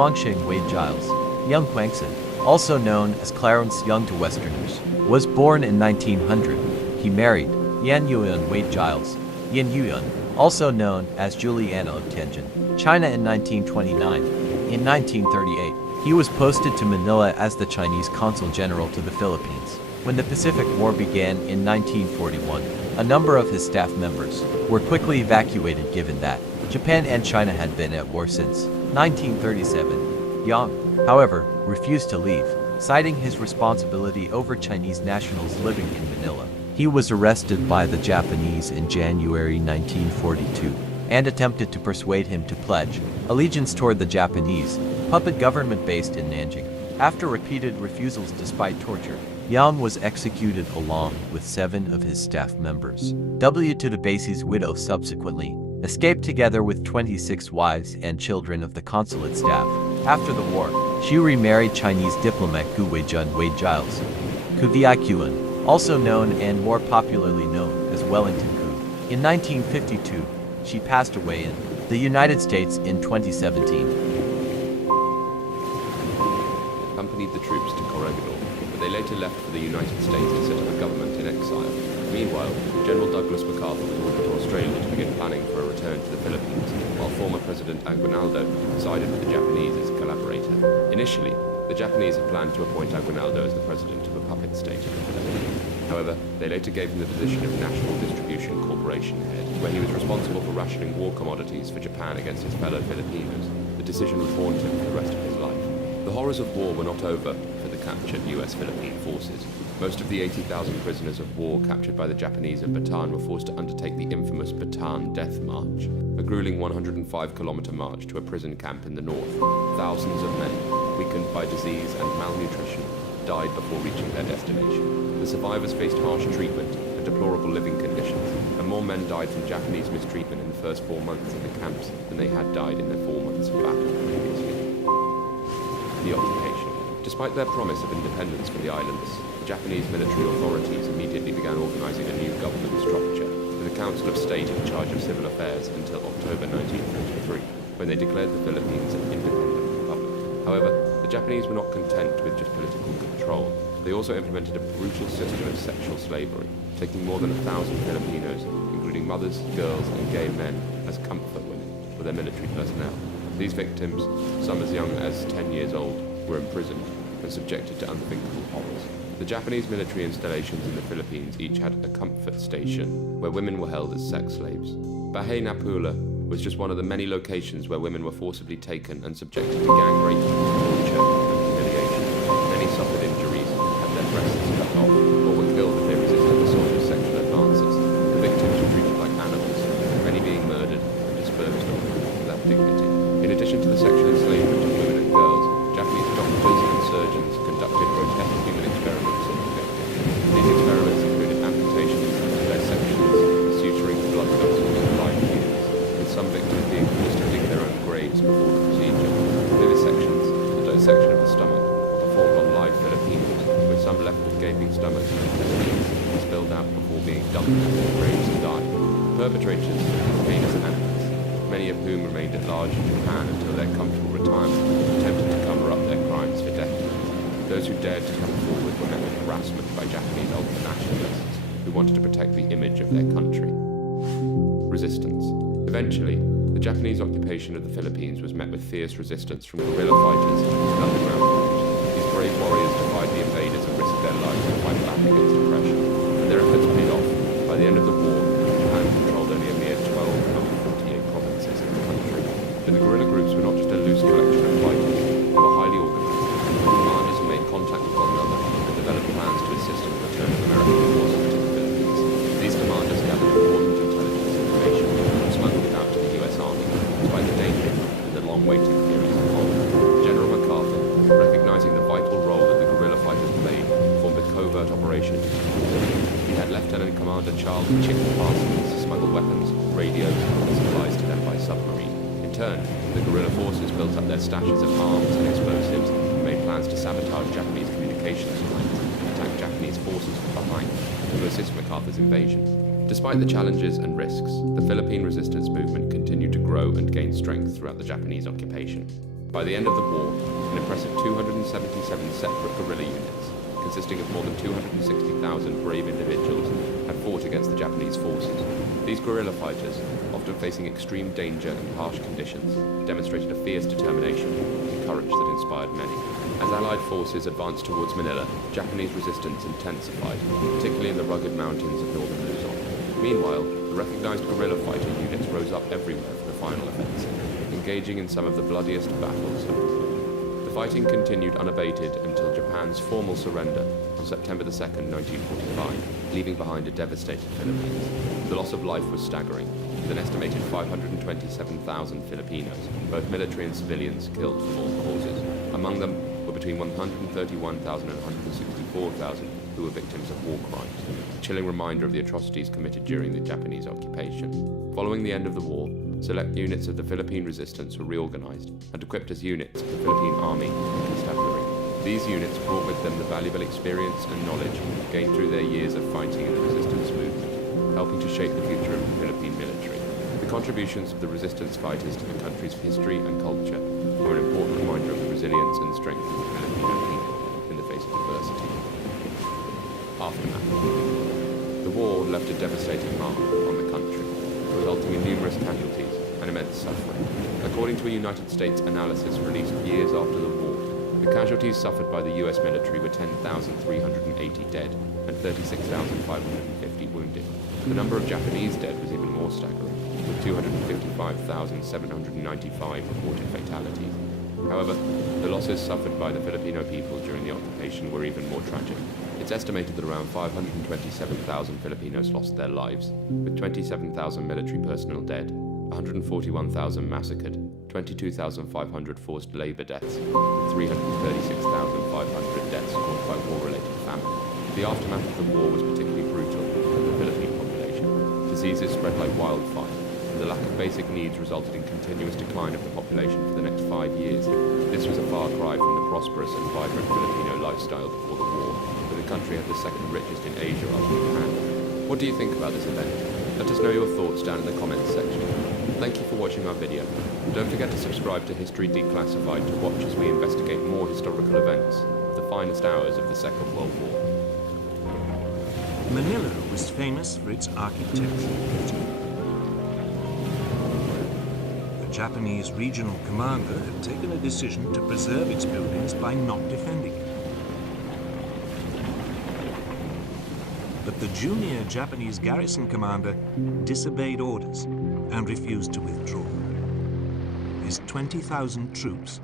Guangxing Wade Giles, Young Guangxin, also known as Clarence Young to Westerners, was born in 1900. He married Yan Yuan Wade Giles, Yin Yuan, also known as Juliana of Tianjin, China in 1929. In 1938, he was posted to Manila as the Chinese Consul General to the Philippines. When the Pacific War began in 1941, a number of his staff members were quickly evacuated given that Japan and China had been at war since 1937. Yang, however, refused to leave, citing his responsibility over Chinese nationals living in Manila. He was arrested by the Japanese in January 1942 and attempted to persuade him to pledge allegiance toward the Japanese puppet government based in Nanjing. After repeated refusals despite torture, Yang was executed along with 7 of his staff members. W. Tudabasi's widow subsequently escaped together with 26 wives and children of the consulate staff. After the war, she remarried Chinese diplomat Gu Weijun Wade Giles, Kuviikuan, also known and more popularly known as Wellington Ku. In 1952, she passed away in the United States in 2017. Accompanied the troops to Corregidor, but they later left for the United States to set up a government in exile. Meanwhile, General Douglas MacArthur was ordered to Australia to begin planning for a return to the Philippines, while former President Aguinaldo sided with the Japanese as a collaborator. Initially, the Japanese had planned to appoint Aguinaldo as the president of a puppet state of the Philippines. However, they later gave him the position of National Distribution Corporation head, where he was responsible for rationing war commodities for Japan against his fellow Filipinos. The decision would haunt him for the rest of his life. The horrors of war were not over for the captured US Philippine forces. Most of the 80,000 prisoners of war captured by the Japanese at Bataan were forced to undertake the infamous Bataan Death March, a grueling 105-kilometer march to a prison camp in the north. Thousands of men, weakened by disease and malnutrition, died before reaching their destination. The survivors faced harsh treatment and deplorable living conditions, and more men died from Japanese mistreatment in the first 4 months in the camps than they had died in the 4 months of battle previously. The occupation. Despite their promise of independence for the islands, the Japanese military authorities immediately began organizing a new government structure, with a Council of State in charge of civil affairs until October 1943, when they declared the Philippines an independent republic. However, the Japanese were not content with just political control. They also implemented a brutal system of sexual slavery, taking more than 1,000 Filipinos, including mothers, girls, and gay men, as comfort women for their military personnel. These victims, some as young as 10 years old, were imprisoned and subjected to unthinkable horrors. The Japanese military installations in the Philippines each had a comfort station where women were held as sex slaves. Bahay Napula was just one of the many locations where women were forcibly taken and subjected to gang rape, torture, and humiliation. Many suffered injuries, had their breasts cut off, or were killed if they resisted the sort of sexual advances. The victims were treated like animals, many being murdered and disposed of without dignity. In addition to the sexual enslavement of women and girls, Japanese doctors and surgeons conducted grotesque human experiments on the victims. These experiments included amputations of their sections, suturing blood vessels and live humans, with some victims being forced to dig their own graves before the procedure. Vivisections, the dissection of the stomach, were performed on live Filipinos, with some left with gaping stomachs and intestines spilled out before being dumped into the graves and died. Perpetrators were paid as animals, many of whom remained at large in Japan until their comfortable retirement, attempting to cover up their crimes for decades. Those who dared to come forward were met with harassment by Japanese ultra-nationalists who wanted to protect the image of their country. Resistance. Eventually, the Japanese occupation of the Philippines was met with fierce resistance from guerrilla fighters and underground groups. These brave warriors defied the invaders and risked their lives to fight back against oppression, and their efforts paid off. By the end of the war, Japan controlled only a mere 12 of the 48 provinces in the country. But the guerrilla groups were not just a loose collection of fighters, they were highly organized. The commanders made contact with one another and developed plans to assist in the return of American forces to the Philippines. These commanders gathered important intelligence information and smuggled it out to the US Army, despite the danger and the long waiting periods involved. General MacArthur, recognizing the vital role that the guerrilla fighters played, formed a covert operation. He had Lieutenant Commander Charles Chick Parsons smuggle weapons, radios, and supplies to them by submarine. In turn, the guerrilla forces built up their stashes of arms and explosives and made plans to sabotage Japanese communications lines and attack Japanese forces from behind to assist MacArthur's invasion. Despite the challenges and risks, the Philippine resistance movement continued to grow and gain strength throughout the Japanese occupation. By the end of the war, an impressive 277 separate guerrilla units, consisting of more than 260,000 brave individuals, had fought against the Japanese forces. These guerrilla fighters, often facing extreme danger and harsh conditions, demonstrated a fierce determination and courage that inspired many. As Allied forces advanced towards Manila, Japanese resistance intensified, particularly in the rugged mountains of northern Luzon. Meanwhile, the recognized guerrilla fighter units rose up everywhere for the final offensive, engaging in some of the bloodiest battles of the war. The fighting continued unabated until Japan's formal surrender on September 2, 1945, leaving behind a devastated Philippines. The loss of life was staggering, with an estimated 527,000 Filipinos, both military and civilians, killed from all causes. Among them were between 131,000 and 164,000 who were victims of war crimes, a chilling reminder of the atrocities committed during the Japanese occupation. Following the end of the war, select units of the Philippine resistance were reorganized and equipped as units of the Philippine Army and Constabulary. These units brought with them the valuable experience and knowledge gained through their years of fighting in the resistance movement, helping to shape the future of the Philippine military. The contributions of the resistance fighters to the country's history and culture were an important reminder of the resilience and strength of the Filipino people in the face of adversity. Aftermath. The war left a devastating mark on the country, resulting in numerous casualties and immense suffering. According to a United States analysis released years after the war, the casualties suffered by the US military were 10,380 dead and 36,550 wounded. The number of Japanese dead was even more staggering, with 255,795 reported fatalities. However, the losses suffered by the Filipino people during the occupation were even more tragic. It's estimated that around 527,000 Filipinos lost their lives, with 27,000 military personnel dead, 141,000 massacred, 22,500 forced labor deaths, and 336,500 deaths caused by war-related famine. The aftermath of the war was particularly brutal for the Philippine population. Diseases spread like wildfire, and the lack of basic needs resulted in continuous decline of the population for the next 5 years. This was a far cry from the prosperous and vibrant Filipino lifestyle before the war, where the country had the second richest in Asia after Japan. What do you think about this event? Let us know your thoughts down in the comments section. Thank you for watching our video. Don't forget to subscribe to History Declassified to watch as we investigate more historical events of the finest hours of the Second World War. Manila was famous for its architectural beauty. The Japanese regional commander had taken a decision to preserve its buildings by not defending it. But the junior Japanese garrison commander disobeyed orders and refused to withdraw. His 20,000 troops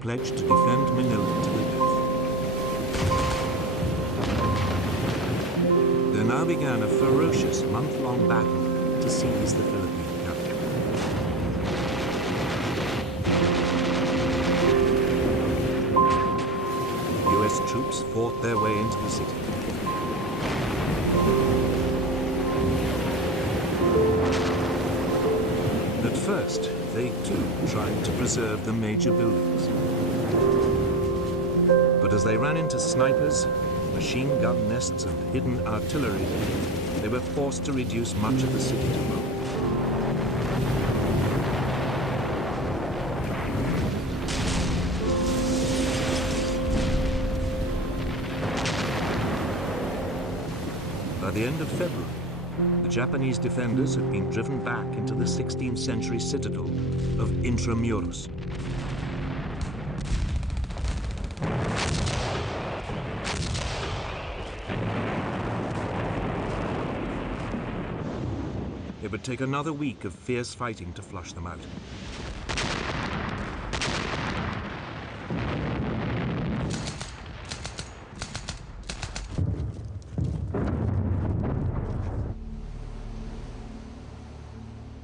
pledged to defend Manila to the death. There now began a ferocious month-long battle to seize the Philippine capital. US troops fought their way into the city. At first, they too tried to preserve the major buildings. But as they ran into snipers, machine gun nests and hidden artillery, they were forced to reduce much of the city to rubble. By the end of February, the Japanese defenders had been driven back into the 16th century citadel of Intramuros. It would take another week of fierce fighting to flush them out.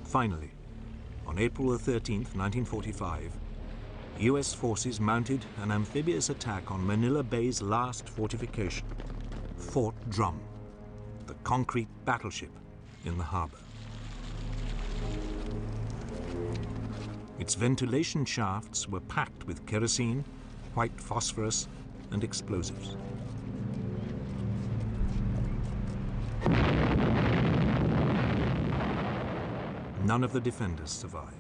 Finally, on April 13th, 1945, US forces mounted an amphibious attack on Manila Bay's last fortification, Fort Drum, the concrete battleship in the harbor. Its ventilation shafts were packed with kerosene, white phosphorus, and explosives. None of the defenders survived.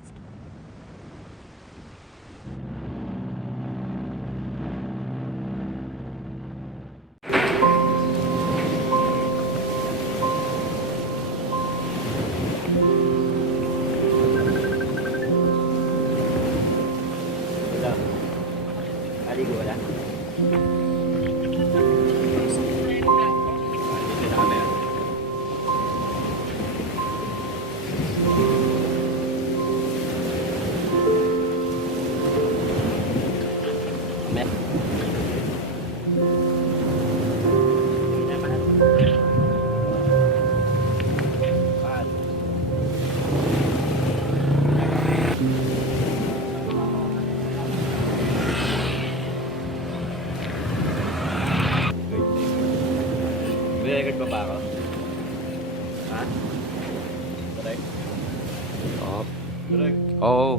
Direct pa ba ako? Ha? Direct? Oo. Direct. Oo.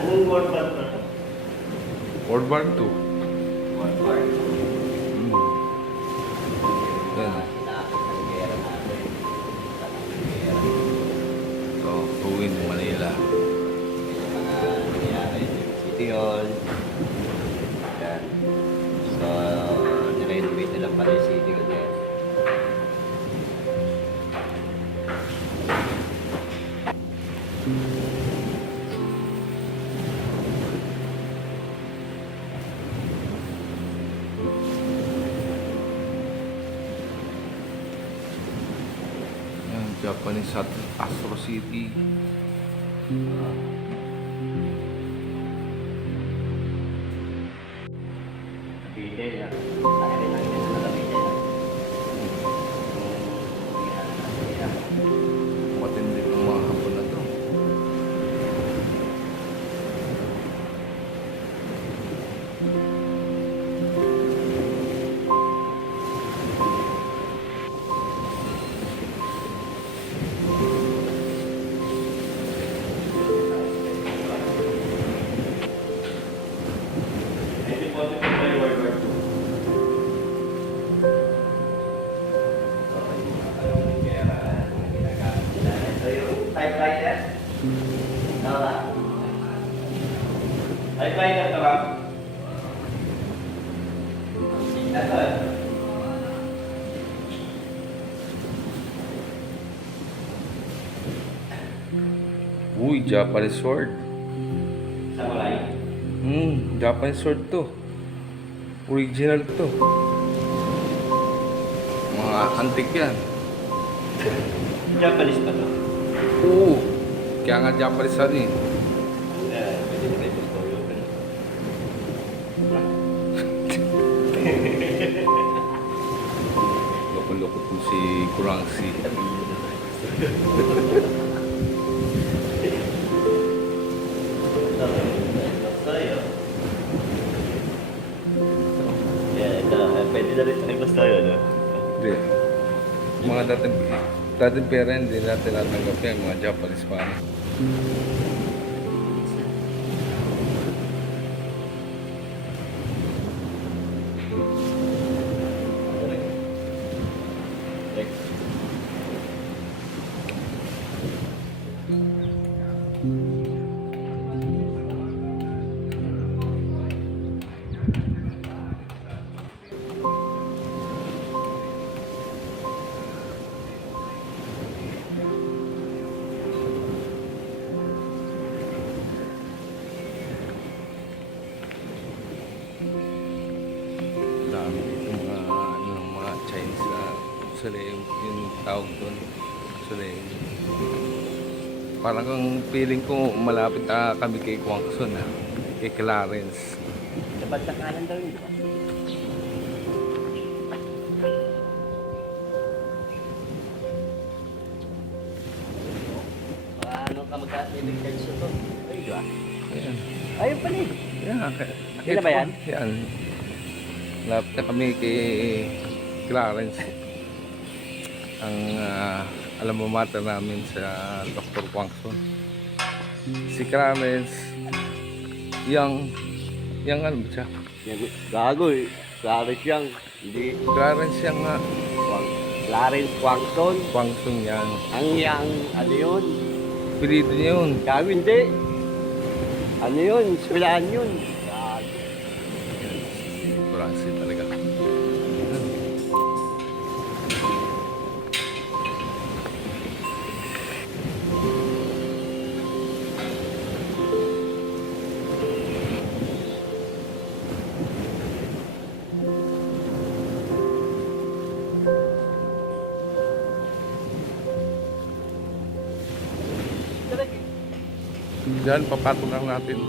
Anong World War II? World War II. World War II. Yan. Nakakagera natin. Nakakagera. So, uwi ng Manila. Yung mga nangyari yung City Hall. Yan. So, nirenovate nila pala yung City Hall yan. Yan, Japanese Astro City. Cavite yan. Kaya rin lang yun sa Cavite yan. Yan. Matindi ng mga hapon na to. Typewriter? Tama ba? Typewriter ka ba? Ito eh. Uy, Japanese sword. Samurai? Japanese sword to. Original to. Mga antique yan. Japanese pa to? Oo. Kaya nga Japanese ano eh. Pwede na kayo gusto yun. Loko-loko to si Kurangsi. Pwede na rin sa gusto yun. Hindi. Mga dating pera hindi natin natanggap yan. Mga Japanese pa. Dami dito mga Chinese na usually yung tawag doon. Usually, parang kung feeling ko malapit na kami kay Kwangson kay Clarence. Dapat sa kanan daw yun, di ba? Ano ka magkasibig charge ito? Ay, di ba? Ayan. Ayun pala eh. Yan. Yan na ba yan? Yan. Lapit na kami kay Clarence. Ang alma mater namin sa Dr. Kwangson. Si Clarence, yung ano ba siya? Yan, gago eh. Clarence yang. Hindi. Clarence yang nga. Clarence Quangson. Kwangson yan. Ang yang, ano yun? Pilito niya yun. Gago hindi. Ano yun? Silaan yun. Gago. Kurasi talaga. Diyan, papatong lang natin.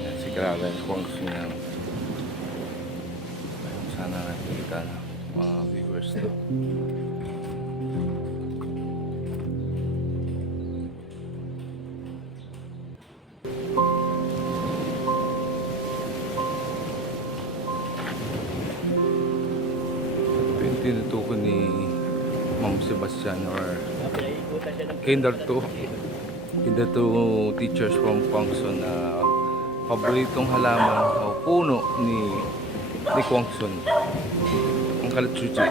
Yan, si Clarence Kwangson yan. Sana nakikita na mga viewers na. Tinutukoy ni Ma'am Sebastian or Kinder 2 teachers from Kwangson na paboritong halaman o puno ni Kwangson ang kaltsuchi.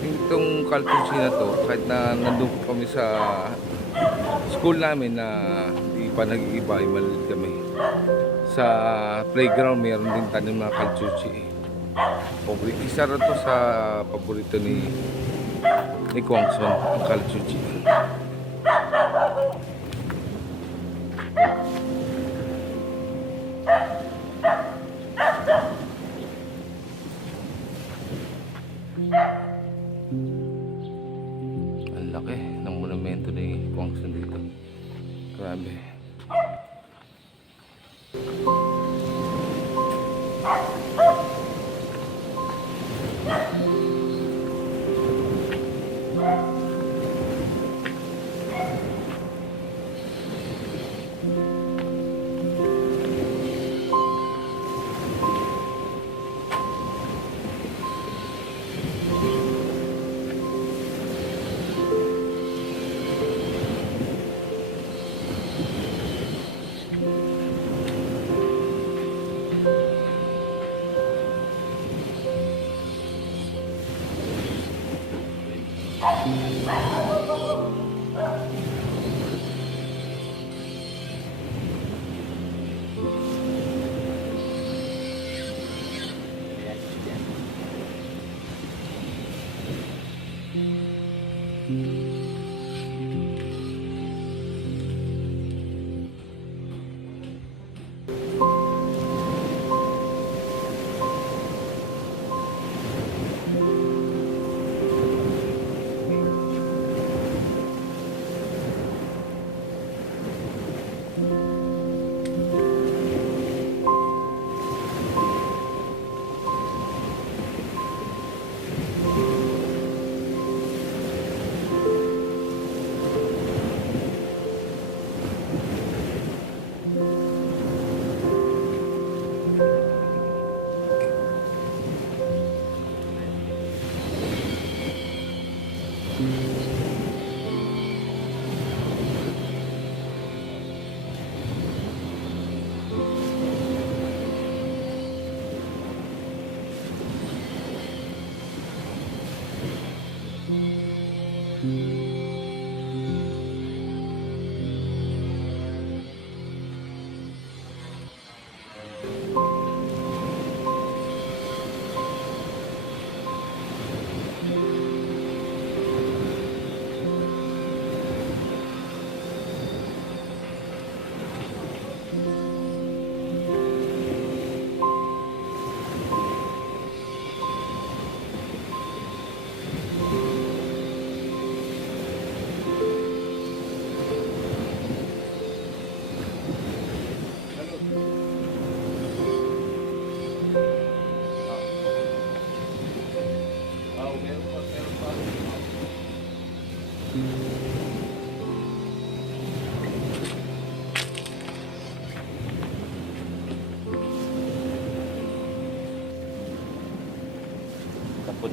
Itong kaltsuchi na to, kahit na nandun po kami sa school namin na hindi pa nag-iiba, maliit kami, sa playground mayroon din tanim mga kaltsuchi. Isa rin to sa paborito ni Kwangson, ang kaltsuchi. Ang laki ng monumento ni Kwangson dito. Grabe.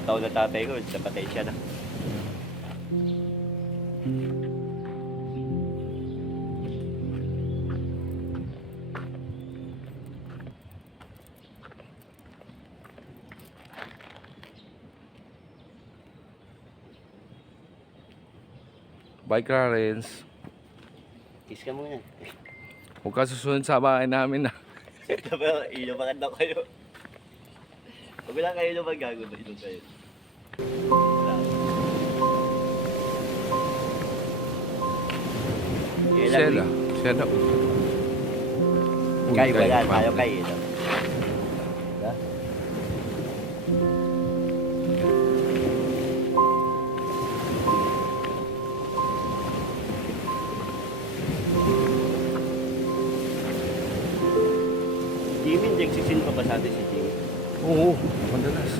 taon na tatay ko, napatay siya na. Bye, Clarence. Kiss ka muna. Huwag ka susunod sa bahay namin na. Pero ilumakan na kayo. Pag wala kayo lumag, gago ba ilong kayo? Wala. Sela. Sela. Kayo wala, tayo kayo. Ha? Jimmy, nagsisin pa ba sa atin si Jimmy? Oo, madalas.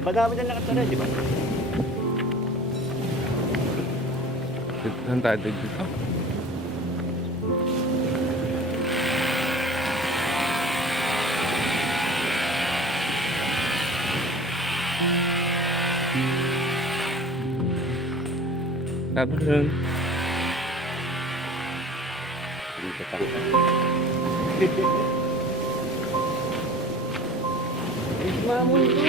Madami na nakatara, di ba? Saan tayo dito? Sabi rin. Dito pa. Ay, mamon ko!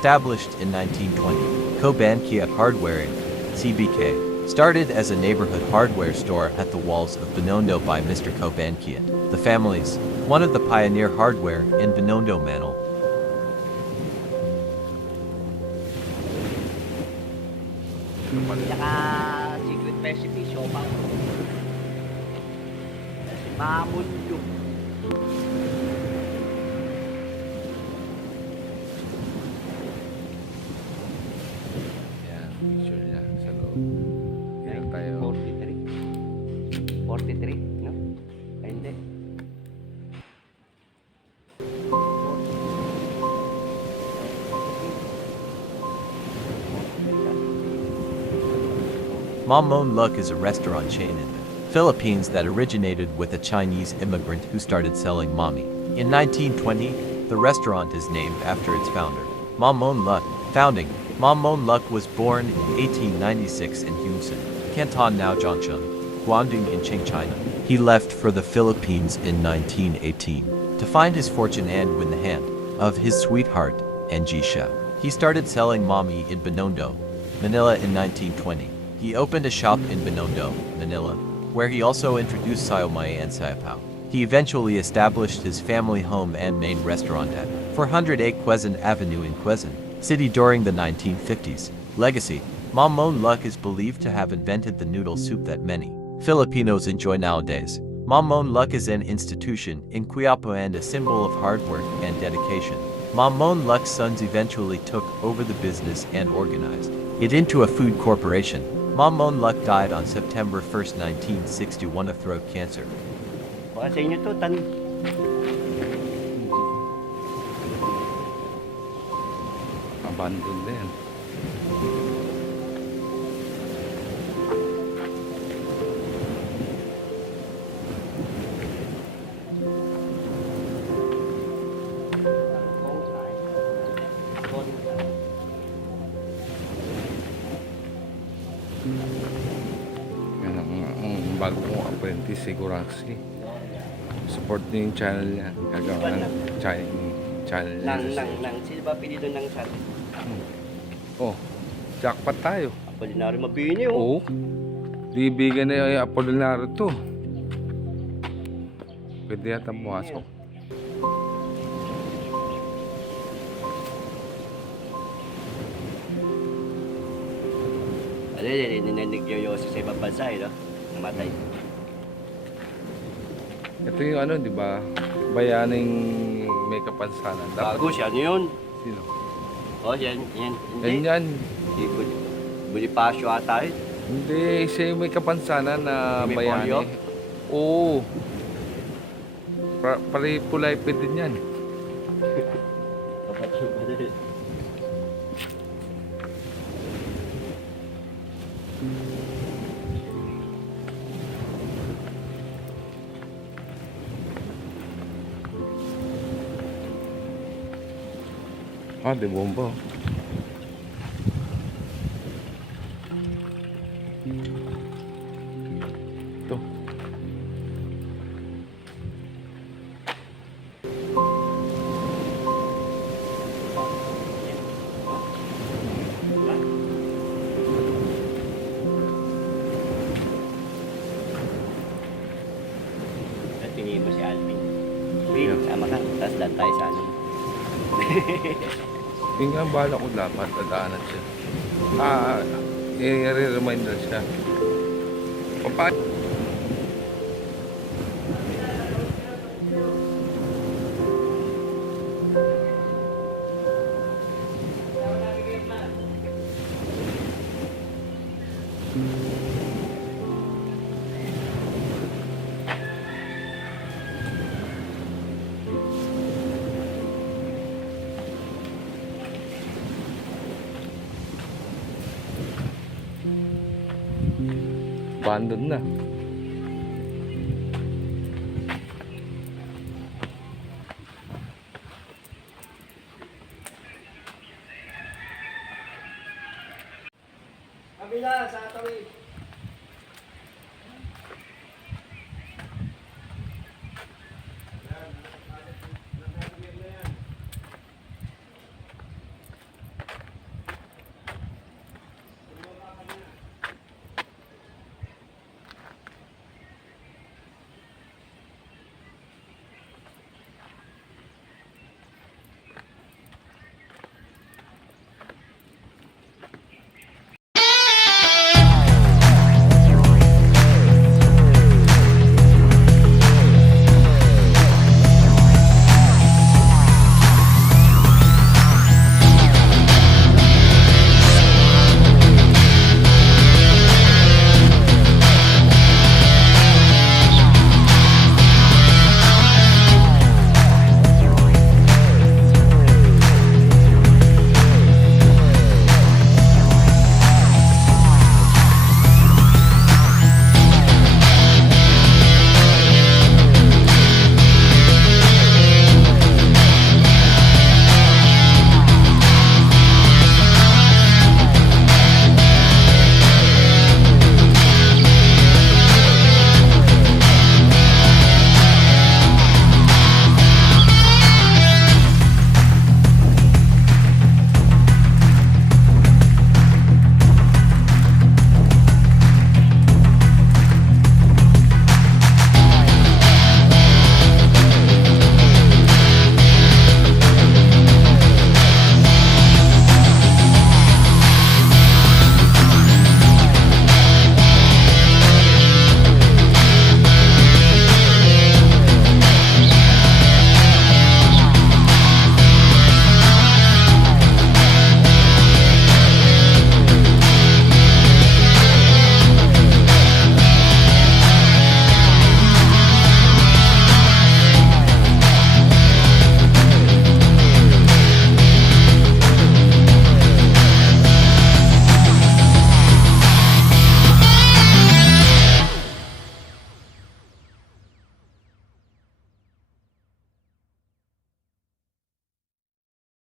Established in 1920, Kobankia Hardware (CBK) started as a neighborhood hardware store at the walls of Binondo by Mr. Kobankia, the family's, one of the pioneer hardware in Binondo Manil. Saka secret recipe, siopaw. Si mamon yung. Yan, picture niya sa loob. Yan tayo. 43. 43, no? Ay, hindi. Mamon Luck is a restaurant chain in the Philippines that originated with a Chinese immigrant who started selling mami. In 1920, the restaurant is named after its founder, Mamon Luck. Founding, Mamon Luck was born in 1896 in Yunsan, Canton now Zhangcheng, Guangdong in Qing, China. He left for the Philippines in 1918 to find his fortune and win the hand of his sweetheart, Angie Xia. He started selling mami in Binondo, Manila in 1920. He opened a shop in Binondo, Manila, where he also introduced siomai and sayapao. He eventually established his family home and main restaurant at 408 Quezon Avenue in Quezon City during the 1950s. Legacy: Mamon Luck is believed to have invented the noodle soup that many Filipinos enjoy nowadays. Mamon Luck is an institution in Quiapo and a symbol of hard work and dedication. Mamon Luck's sons eventually took over the business and organized it into a food corporation. Mamon Luck died on September 1st, 1961 of throat cancer. Baka sa inyo to, Abandon din. Yan ang bago kong apprentice si Guraxi. Support niyo yung channel niya. Gagawa ng channel niya. Nang, sino ba pinido ng sa atin? Oh, jackpot tayo. Apolinary Mabini, oh. Oo. Bibigan na yung Apolinaro to. Pwede yata pumasok. Ano yun, ninanigyoyoso sa ibang bansa, no? Namatay. Ito yung ano, di ba? Bayaning may kapansanan. Bago siya, ano yun? Sino? Oh, yan. Yan Hindi. yan. Bonifacio ata yun. Hindi, siya yung may kapansanan na May bayani. polio? Oo. Pare-pulay din yan. Kapatid ba din? Ah, di bomba. Ito. At tingin mo si Alvin. Wait, sama ka. Tapos daan tayo sa ano. Yung nga bala ko dapat dadaanan siya. I-remind na siya. Papa. Abandon na. Kabila, sa tawid.